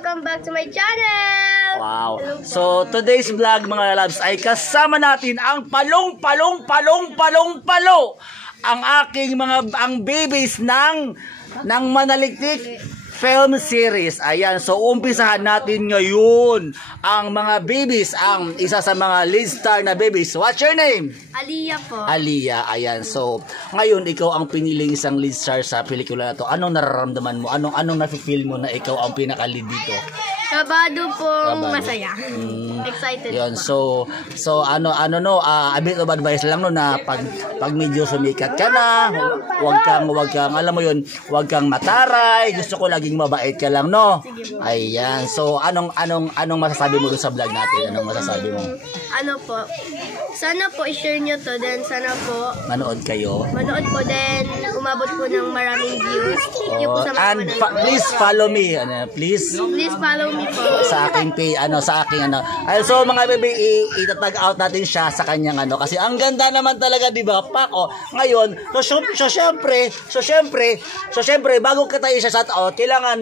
welcome back to my channel! Wow! So, today's vlog mga loves ay kasama natin ang palo! Ang aking ang babies ng Manaliktik film series. Ayan, so umpisahan natin ngayon ang mga babies, ang isa sa mga lead star na babies. What's your name? Aliyah po. Aliyah, ayan. So, ngayon ikaw ang piniling isang lead star sa pelikula na to. Anong nararamdaman mo? Anong nafe-feel mo na ikaw ang pinaka-lead dito? Kabado pong masaya. Excited yun, po. so a bit of advice lang no na pag medyo sumikat ka na, wag kang alam mo yun, wag kang mataray, gusto ko laging mabait ka lang no. Ayan. So anong masasabi mo doon sa vlog natin? Anong masasabi mo? Ano po? Sana po i-share nyo to, then sana po Manood kayo. manood po, then umabot po ng maraming views. Thank you po sa mga And please follow me. Please follow me po. sa aking sa aking Ay, so mga baby, itatag out natin siya sa kanyang kasi ang ganda naman talaga, di ba? Pak, ngayon, so syempre, bago ka tayo sa shout out, kailangan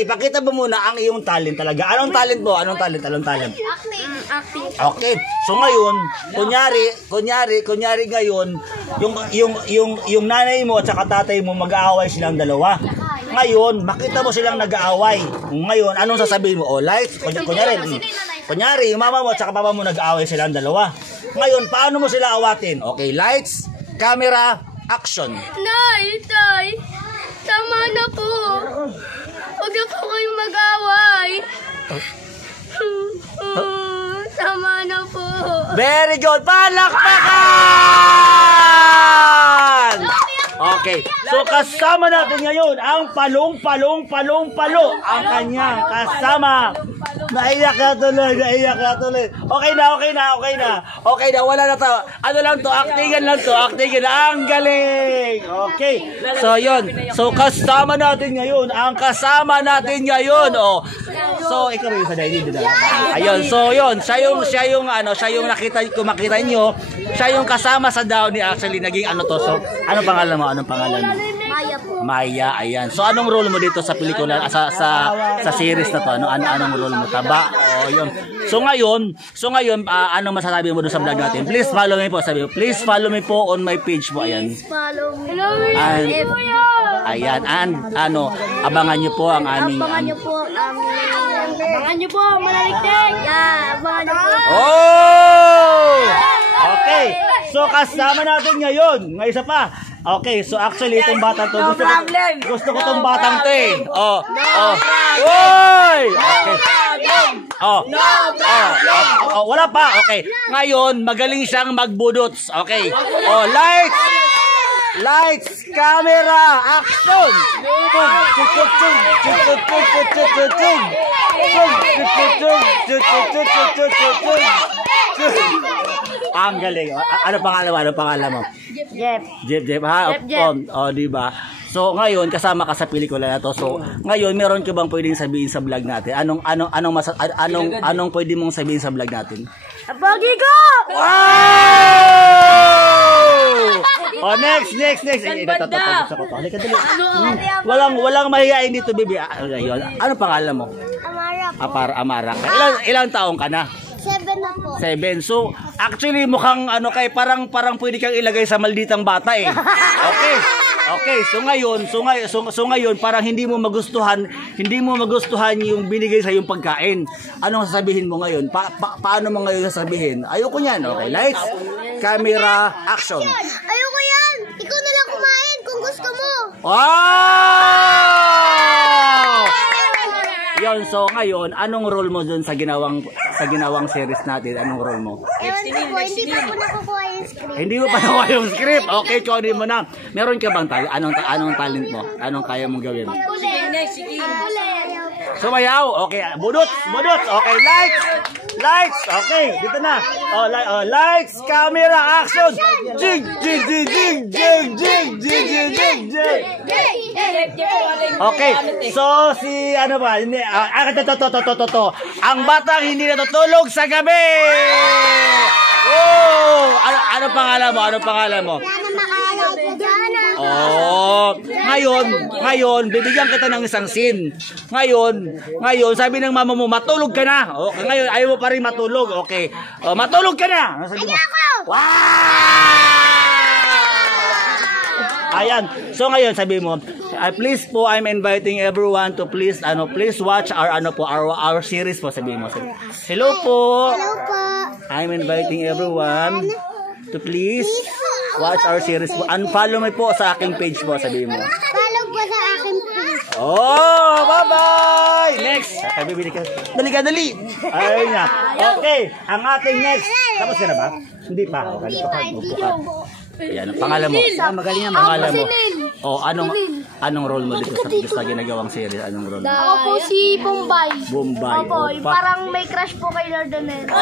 ipakita mo muna ang iyong talent talaga. Anong talent mo? Anong talent? Acting. Okay. So ngayon, kunyari ngayon, yung nanay mo at saka tatay mo mag-aaway silang dalawa. Ngayon, makita mo silang nag-aaway. Ngayon, anong sasabihin mo? Lights, kunyari, yung mama mo at saka papa mo nag-aaway silang dalawa. Ngayon, paano mo sila awatin? Okay, lights, camera, action. Nay, tay, tama na po. Huwag na po kayong mag-away. Tama na po. Very good. Palakpakan! Okay. So kasama natin ngayon ang palong. Ang kanyang kasama. Naiyak na tuloy. Okay na. Wala na to. Ano lang to? Actingan lang to. Ang galing. Okay. So yun. So kasama natin ngayon. Oh. So ikaw yung sa daily dito. Ayun. So yun. Siya yung makita nyo. Siya yung kasama sa Downy. Actually naging to. So anong pangalan mo? Maya po. Maya, ayan. So anong role mo dito sa pelikula, sa series na to? Anong role mo? Taba? Yun. So ngayon, anong masasabi mo doon sa vlog natin? Please follow me po. Sabi mo, please follow me po on my page po. Ayan. Follow me. Ayan. And abangan nyo po ang aming... Abangan nyo po, Manaliktik. Yeah, abangan nyo po. Oh! Okay. So kasama natin ngayon. Ngayon isa pa. Okay, so actually itong batang to, gusto ko itong batang to eh. Oy! Okay. Wala pa. Okay. Ngayon, magaling siyang magbudots. Okay. Lights, camera, action. Ang galing. Ano pangalan mo? Jeff, ha? Jeff. Di ba? So ngayon kasama ka sa pelikula na to. So ngayon meron ka bang pwedeng sabihin sa vlog natin? Anong pwede mong sabihin sa vlog natin? Pogi ko! Wow! Next. Walang mahihain dito, baby. Ano pangalan mo? Amara. Ilang taong ka na? 7 na po. 7. So, actually mukhang parang pwede kang ilagay sa malditang bata eh. Okay. So ngayon parang hindi mo magustuhan yung binigay sa yung pagkain. Anong sasabihin mo ngayon? Paano mo ngayon sasabihin? Ayoko niyan. Okay, lights, camera, action. Ayoko yan. Ikaw na lang kumain kung gusto mo. Wow! Yon, so ngayon, anong role mo dun sa ginawang series natin? Anong role mo? Hindi pa po nakukuha yung script. Hindi mo pa nakuha yung script. Okay, kunin mo na. Meron ka bang talent? Anong talent mo? Anong kaya mong gawin? Sige. Sumayaw. Okay, budots. Okay, lights. Okay, dito na. Lights, camera, action. Jig. Okay, so si to. Ang batang hindi natutulog sa gabi. Oh, ano pangalan mo? Oh, ngayon, bibigyan kita ng isang scene. Ngayon, sabi ng mama mo, matulog ka na. Okay, ngayon, ayaw mo pa rin matulog. Okay. Oh, matulog ka na. Sabi mo, wow! Ayan. So ngayon, sabi mo, please po, I'm inviting everyone to please watch our series po, sabi mo. Hello po. I'm inviting everyone to please watch our series po. Unfollow mo po sa aking page po, sabi mo. Follow po sa akin po. Oh, bye-bye! Next! Bibili ka. Dali! Ayun na. Okay, ang ating next. Tapos ka na ba? Hindi pa. Ganito ka. Ayan, pangalan mo. Magaling ang pangalan mo. Oh, anong role mo dito sa ginagawang series? Anong role mo? Ako po si Bombay. Bombay. Opo, parang may crush po kay Lordonel. Oh!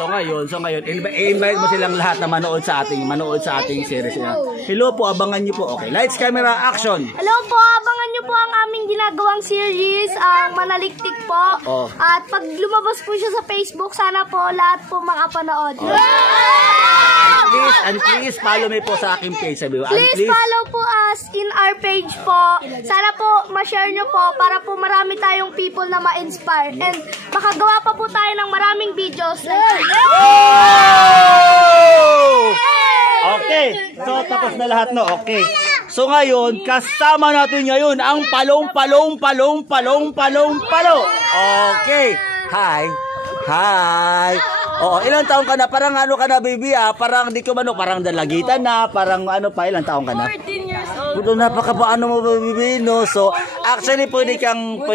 So ngayon, i-invite mo silang lahat na manood sa ating series. Hello po, abangan niyo po. Okay, lights, camera, action. Hello po, abangan niyo po ang aming ginagawang series, ang Manaliktik po. Oh. At pag lumabas po siya sa Facebook, sana po lahat po makapanood. Please follow me po sa aking page, sabi mo. Please follow po us in our page po. Sana po ma-share nyo po para po marami tayong people na ma-inspire. And makagawa pa po tayo ng maraming videos. Okay, so tapos na lahat, no? Okay. So ngayon, kasama natin ngayon ang palong. Okay. Hi. Oo, ilang taon ka na? Parang ano ka na, baby, Parang di ko parang dalagitan na, parang ano pa, ilang taon ka na? 14 years old. Puto, napakapaano mo, baby, no? So, actually, pwede kang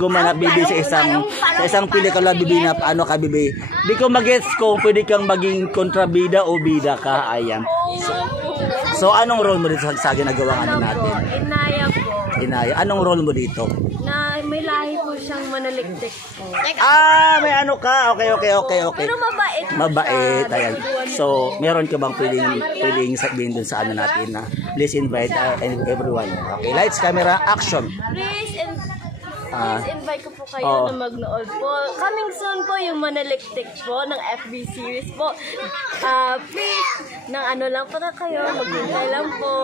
gumanap, baby, sa isang pelikula, baby, na ano ka, baby. Di ko mag-gets kung pwede kang maging kontrabida o bida ka, ayan. So anong role mo dito sa ginagawang natin? Inaya po. Inaya. Anong role mo dito? Na may lahi po siyang Manaliktik po. May ano ka. Okay. Pero mabait. Mabait, ayan. So, meron ka bang pwedeng sabihin dun sa natin na please invite everyone. Okay, lights, camera, action. Please invite ko po kayo na magnood po. Coming soon po yung Manaliktik po ng FB series po. Please, lang po na kayo. Maghintay lang po.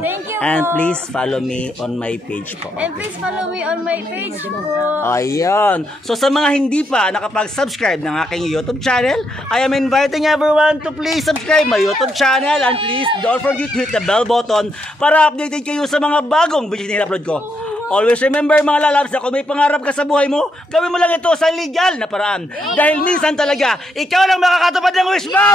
Thank you po. And please follow me on my page po. And please follow me on my page po. Ayan. So sa mga hindi pa nakapag-subscribe ng aking YouTube channel, I am inviting everyone to please subscribe my YouTube channel and please don't forget to hit the bell button para updated kayo sa mga bagong videos na i-upload ko. Always remember mga lalabs na kung may pangarap ka sa buhay mo, gawin mo lang ito sa legal na paraan. Dahil minsan talaga, ikaw lang makakatupad ng wish mo!